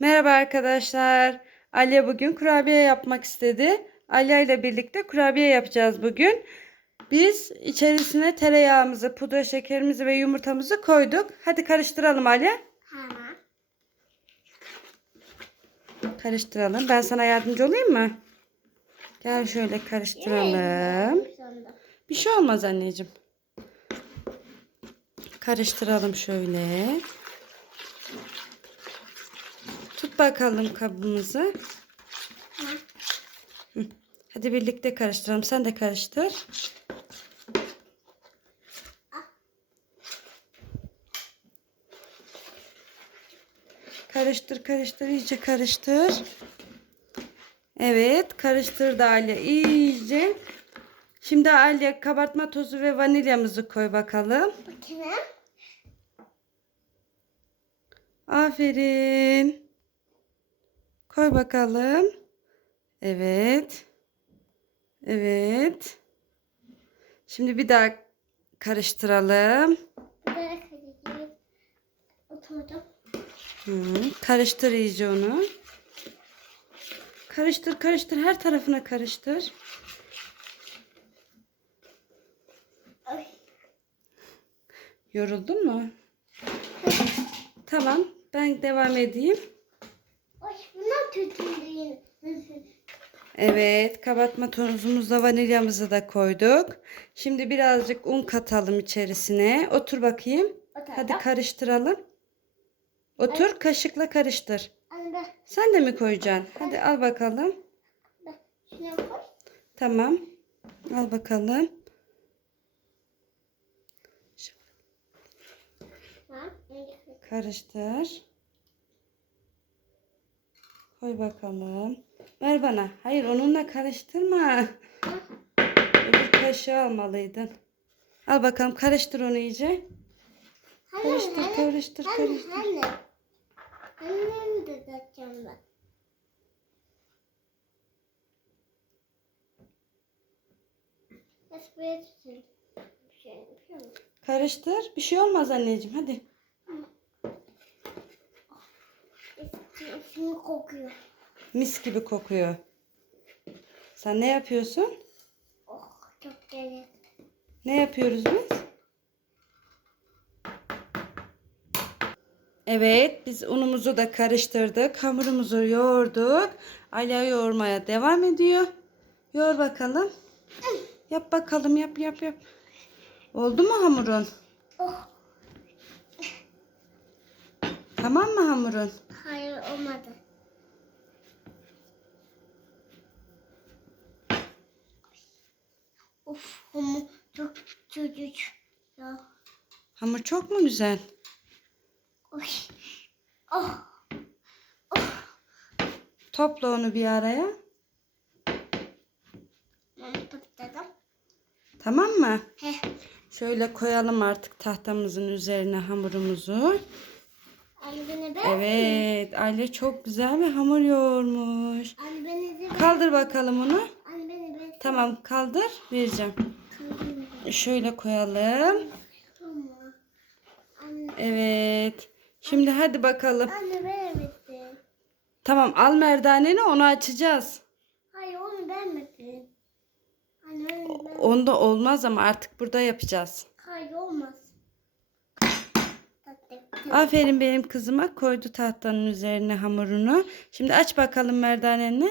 Merhaba arkadaşlar. Alya bugün kurabiye yapmak istedi. Alya ile birlikte kurabiye yapacağız bugün. Biz içerisine tereyağımızı, pudra şekerimizi ve yumurtamızı koyduk. Hadi karıştıralım Alya. Tamam. Karıştıralım. Ben sana yardımcı olayım mı? Gel şöyle karıştıralım. Bir şey olmaz anneciğim. Karıştıralım şöyle. Tut bakalım kabımızı. Hı. Hadi birlikte karıştıralım. Sen de karıştır. Karıştır karıştır iyice karıştır. Evet karıştırdı Alya iyice. Şimdi Alya kabartma tozu ve vanilyamızı koy bakalım. Bakayım. Aferin. Koy bakalım. Evet. Evet. Şimdi bir daha karıştıralım. Oturdum. Hı, karıştır iyice onu. Karıştır karıştır her tarafına karıştır. Ay. Yoruldun mu? Tamam ben devam edeyim. Ay bunlar kötü değil. Evet, kabartma tozumuzla vanilyamızı da koyduk. Şimdi birazcık un katalım içerisine. Otur bakayım. Hadi karıştıralım. Otur, kaşıkla karıştır. Anne Sen de mi koyacaksın? Hadi al bakalım. ben şuna koy. Tamam. Al bakalım. Karıştır. Koy bakalım. Ver bana. Hayır, onunla karıştırma. Öbür kaşığı almalıydın. Al bakalım, karıştır onu iyice. Karıştır, karıştır, karıştır. Anne. Annem de takacağım ben. Şey mu? Karıştır. Bir şey olmaz anneciğim. Hadi. Eski eski kokuyor. Mis gibi kokuyor. Sen ne yapıyorsun? Oh çok güzel. Ne yapıyoruz biz? Evet, biz unumuzu da karıştırdık. Hamurumuzu yoğurduk. Ala yoğurmaya devam ediyor. Yoğur bakalım. Yap bakalım, yap yap yap. Oldu mu hamurun? Oh Tamam mı hamurun? hayır olmadı. Of ama çok çocuk. Ya. Hamur çok mu güzel? Oy. Oh. Topla onu bir araya. Ben tutladım. Tamam mı? Heh. Şöyle koyalım artık tahtamızın üzerine hamurumuzu. Evet, Aile çok güzel bir hamur yoğurmuş. Kaldır bakalım onu. Tamam, kaldır. Vereceğim. Şöyle koyalım. Evet. Şimdi hadi bakalım. Anne ben bitti. Tamam, al merdaneni onu açacağız. Hayır onu ben bitti. Anne ben. Onda olmaz ama artık burada yapacağız. Hayır olmaz. Aferin benim kızıma koydu tahtanın üzerine hamurunu. Şimdi aç bakalım merdaneni.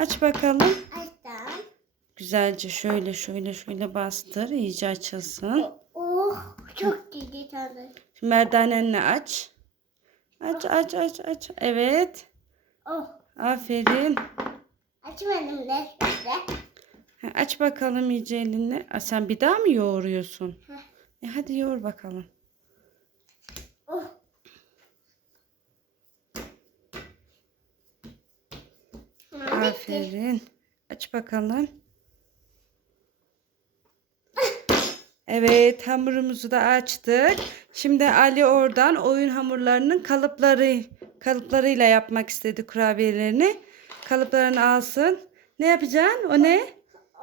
Aç bakalım. Açtım. Güzelce şöyle şöyle şöyle bastır. iyice açılsın. Oh çok iyi tadı. Şimdi merdanenini aç. Aç aç aç aç. Evet. Oh Aferin. açmadım da. Aç bakalım iyice elini. Aa, sen bir daha mı yoğuruyorsun? Heh. E hadi yoğur bakalım. Oh. Aferin. Aç bakalım. Evet hamurumuzu da açtık. Şimdi Ali oradan oyun hamurlarının kalıpları kalıplarıyla yapmak istedi kurabiyelerini. Kalıplarını alsın. Ne yapacaksın? O ne?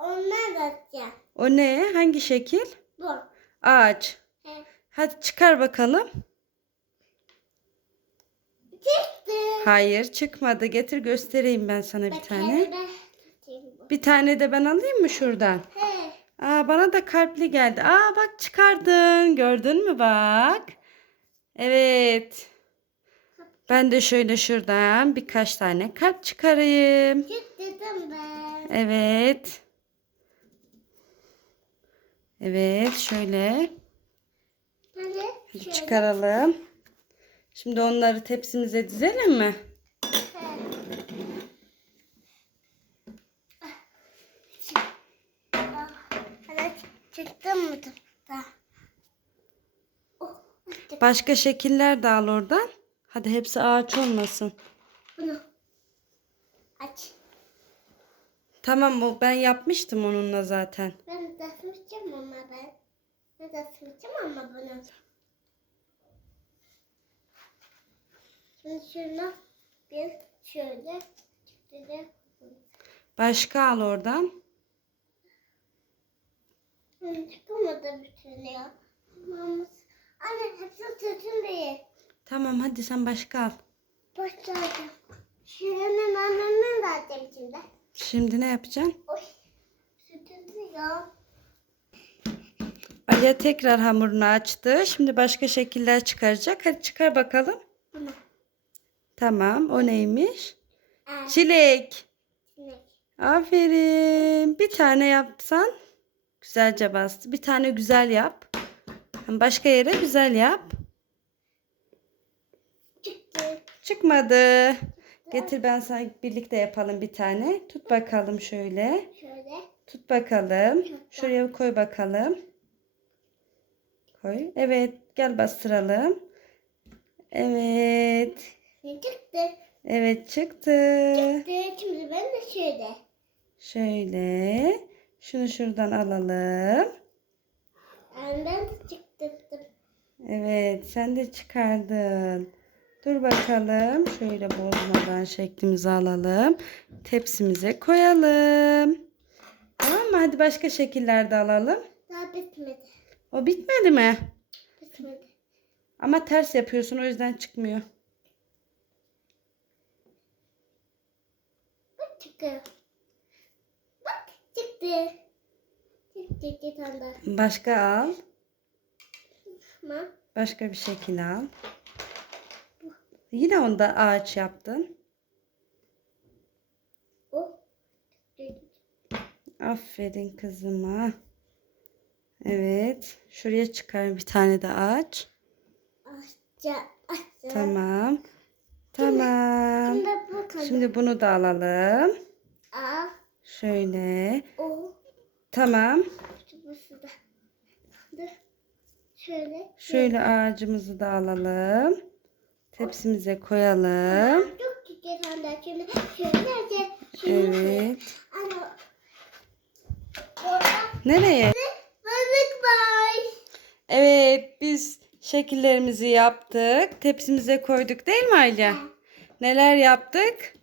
Onlar da açacağım. O ne? Hangi şekil? Bu. Ağaç. He. Hadi çıkar bakalım. Hayır çıkmadı. Getir göstereyim ben sana bir tane. Bir tane de ben alayım mı şuradan? He. Aa bana da kalpli geldi. Aa bak çıkardın. Gördün mü bak? Evet. Ben de şöyle şuradan birkaç tane kalp çıkarayım. Çık dedim ben. Evet. Evet şöyle. Hadi şöyle. çıkaralım. Şimdi onları tepsimize dizelim mi? Çıktın mı? Oh. Başka şekiller de al oradan. Hadi hepsi ağaç olmasın. Bunu aç. Tamam bu ben yapmıştım onunla zaten. Ben de sıçacağım ama ben. Ben de sıçacağım ama bunu. Şuna bir şöyle çıktı. Başka al oradan. Çıkamadı bütün ya. Mamız. Anne hepsi tütün değil. Tamam hadi sen başka al. Başlayacağım. Şirin'in annemin zaten içinde. Şimdi ne yapacaksın? Oy. Sütündü ya. Aliye tekrar hamurunu açtı. Şimdi başka şekiller çıkaracak. Hadi çıkar bakalım. Ama. Tamam o neymiş? Ee, Çilek. sinek. Aferin. Bir tane yapsan güzelce bastı. Bir tane güzel yap. Başka yere güzel yap. Çıktı. Çıkmadı. Getir ben sana birlikte yapalım bir tane. Tut bakalım şöyle. Şöyle. Tut bakalım. Şuraya koy bakalım. Koy. Evet. Gel bastıralım. Evet. Çıktı? Evet çıktı. Çıktı. Şimdi ben de şöyle. Şöyle. Şunu şuradan alalım. Yani ben de çıktım. Evet sen de çıkardın. Dur bakalım. Şöyle bozmadan şeklimizi alalım. Tepsimize koyalım. Tamam mı? Hadi başka şekillerde alalım. Daha bitmedi. O bitmedi mi? Bitmedi. Ama ters yapıyorsun o yüzden çıkmıyor. Bak çıktı. Bak çıktı. Çıktı iki tane daha. Başka al. Tamam. Başka bir şekil al. Yine onda ağaç yaptın. O. Çıktı. Aferin kızıma. Evet. Şuraya çıkar bir tane de ağaç. Aşağı. Aşağı. Tamam. Tamam. Şimdi bunu da alalım. Şöyle. O. Tamam. Şöyle. Şöyle ağacımızı da alalım. Tepsimize koyalım. Çok güzel şöyle. Evet. Ana. Nereye? balık var. Evet biz şekillerimizi yaptık. Tepsimize koyduk değil mi Ayla? Neler yaptık?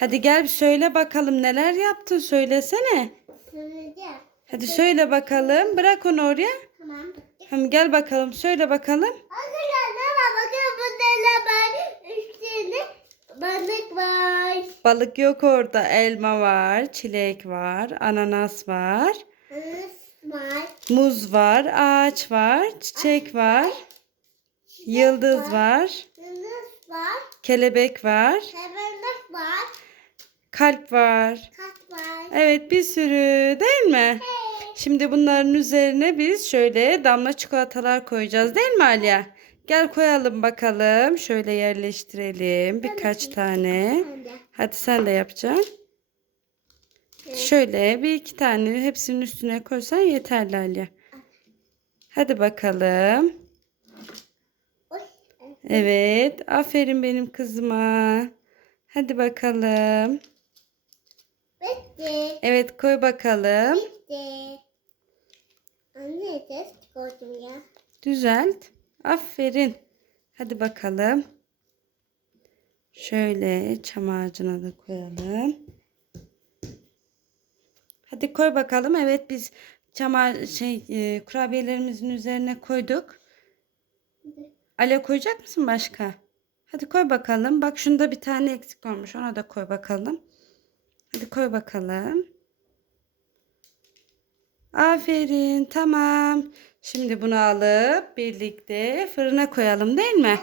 Hadi gel bir söyle bakalım neler yaptın söylesene. Söyleyeceğim. Hadi söyle bakalım. Bırak onu oraya. Tamam. Hem gel bakalım söyle bakalım. Arkadaşlar bakın burada ne var? Üstünde balık var. Balık yok orada. Elma var, çilek var, ananas var, var. muz var, ağaç var, çiçek var, yıldız var, Balık var. kelebek var, Severlik var. Kalp var. Kat var. Evet bir sürü değil mi? Hey. Şimdi bunların üzerine biz şöyle damla çikolatalar koyacağız değil mi Aliye? Gel koyalım bakalım. Şöyle yerleştirelim birkaç tane. Hadi sen de yapacaksın. Şöyle bir iki tane hepsinin üstüne koysan yeterli Aliye. Hadi bakalım. Evet, aferin benim kızıma. Hadi bakalım. Bitti. Evet, koy bakalım. Bitti. Anne test koydum ya. Düzelt. Aferin. Hadi bakalım. Şöyle çam ağacına da koyalım. Hadi koy bakalım. Evet biz çam şey e, kurabiyelerimizin üzerine koyduk. Ale koyacak mısın başka? Hadi koy bakalım. Bak şunda bir tane eksik olmuş. Ona da koy bakalım. Hadi koy bakalım. Aferin. Tamam. Şimdi bunu alıp birlikte fırına koyalım değil mi?